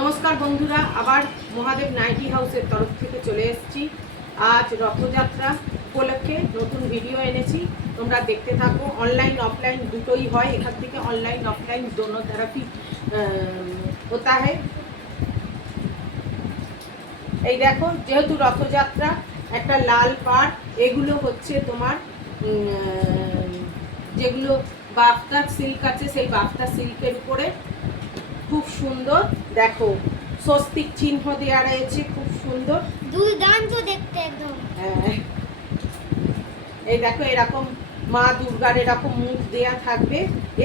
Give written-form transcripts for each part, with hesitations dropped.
নমস্কার বন্ধুরা, আবার মহাদেব নাইটি হাউসের তরফ থেকে চলে এসেছি। আজ রথযাত্রা উপলক্ষে নতুন ভিডিও এনেছি, তোমরা দেখতে থাকো। অনলাইন অফলাইন দুটোই হয়, এখান থেকে অনলাইন অফলাইন দোনো থেরাপি হতা হয়। এই দেখো, যেহেতু রথযাত্রা, একটা লাল পাড়, এগুলো হচ্ছে তোমার যেগুলো বাফতা সিল্ক আছে, সেই বাফতা সিল্কের উপরে খুব সুন্দর দেখো স্বস্তিক চিহ্ন দেওয়া রয়েছে, খুব সুন্দর দুর্দান্ত দেখতে একদম। হ্যাঁ, এই দেখো এরকম মা দুর্গার এরকম মুখ দেয়া থাকবে।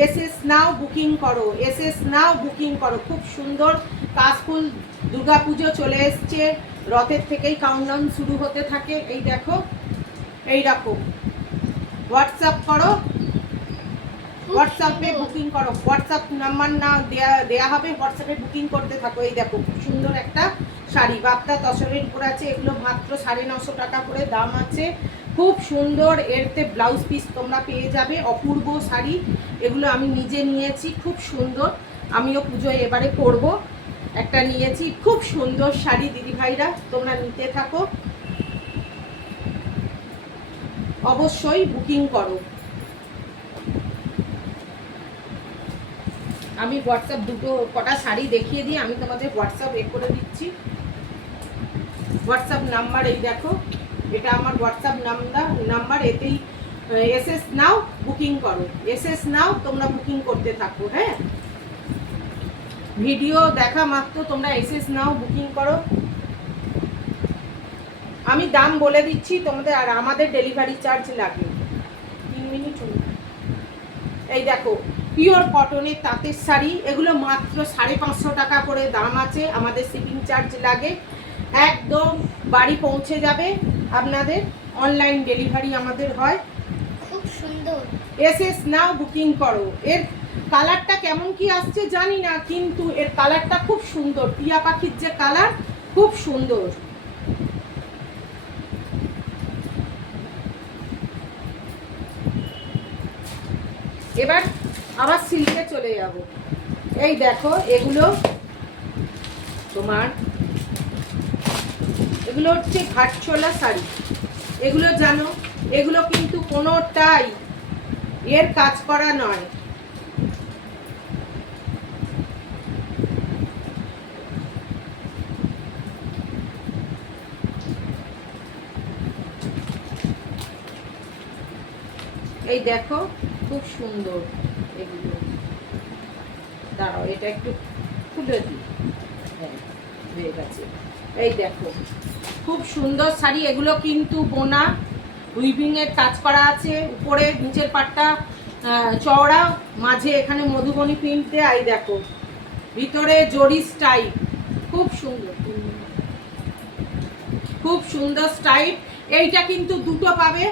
এসএস নাও বুকিং করো, এসএস নাও বুকিং করো। খুব সুন্দর কাশফুল। দুর্গাপুজো চলে এসছে, রথের থেকেই কাউন্টডাউন শুরু হতে থাকে। এই দেখো এইরকম হোয়াটসঅ্যাপ করো, হোয়াটসঅ্যাপে বুকিং করো। হোয়াটসঅ্যাপ নাম্বার না দেয়া হবে, হোয়াটসঅ্যাপে বুকিং করতে থাকো। এই দেখো খুব সুন্দর একটা শাড়ি, বাপ্তা তসরের উপর আছে। এগুলো মাত্র 950 টাকা করে দাম আছে। খুব সুন্দর, এরতে ব্লাউজ পিস তোমরা পেয়ে যাবে। অপূর্ব শাড়ি, এগুলো আমি নিজে নিয়েছি, খুব সুন্দর। আমিও পুজোয় এবারে পরবো, একটা নিয়েছি। খুব সুন্দর শাড়ি দিদিভাইরা, তোমরা নিতে থাকো, অবশ্যই বুকিং করো। আমি হোয়াটসঅ্যাপ দুটো কটা শাড়ি দেখিয়ে দিই, আমি তোমাদের হোয়াটসঅ্যাপ করে দিচ্ছি। হোয়াটসঅ্যাপ নাম্বার এই দেখো, এটা আমার হোয়াটসঅ্যাপ নাম্বার। এতেই এসএস নাও বুকিং করো, এসএস নাও তোমরা বুকিং করতে থাকো। হ্যাঁ, ভিডিও দেখা মাত্র তোমরা এসএস নাও বুকিং করো। আমি দাম বলে দিচ্ছি তোমাদের, আর আমাদের ডেলিভারি চার্জ লাগে 3 মিনিট। এই দেখো পিওর কটনের তাঁতের শাড়ি, এগুলো মাত্র 550 টাকা করে দাম আছে। আমাদের শিপিং চার্জ লাগে, একদম বাড়ি পৌঁছে যাবে আপনাদের। অনলাইন ডেলিভারি আমাদের হয়। খুব সুন্দর। এসএস নাও বুকিং করো। এর কালারটা কেমন কি আসছে জানি না, কিন্তু এর কালারটা খুব সুন্দর। টিয়া পাখির যে কালার, খুব সুন্দর। এবার আবার সিল্কে চলে যাব। এই দেখো এগুলো তোমার, এগুলো হচ্ছে ঘাটছোলা শাড়ি। এগুলো জানো, এগুলো কিন্তু কোনোটাই এর কাজ করা নয়। এই দেখো খুব সুন্দর এগুলো। দাঁড়াও, এটা একটু খুলে দিই। হ্যাঁ, হয়ে গেছে। এই দেখো খুব সুন্দর শাড়ি। এগুলো কিন্তু বোনা, উইভিং এর কাজ করা আছে। উপরে নিচের পাটটা চওড়া, মাঝে এখানে মধুবনী প্রিন্ট দেয়া। এই দেখো ভিতরে জরি স্টাইল, খুব সুন্দর, খুব সুন্দর স্টাইল। এইটা কিন্তু দুটো পাবে,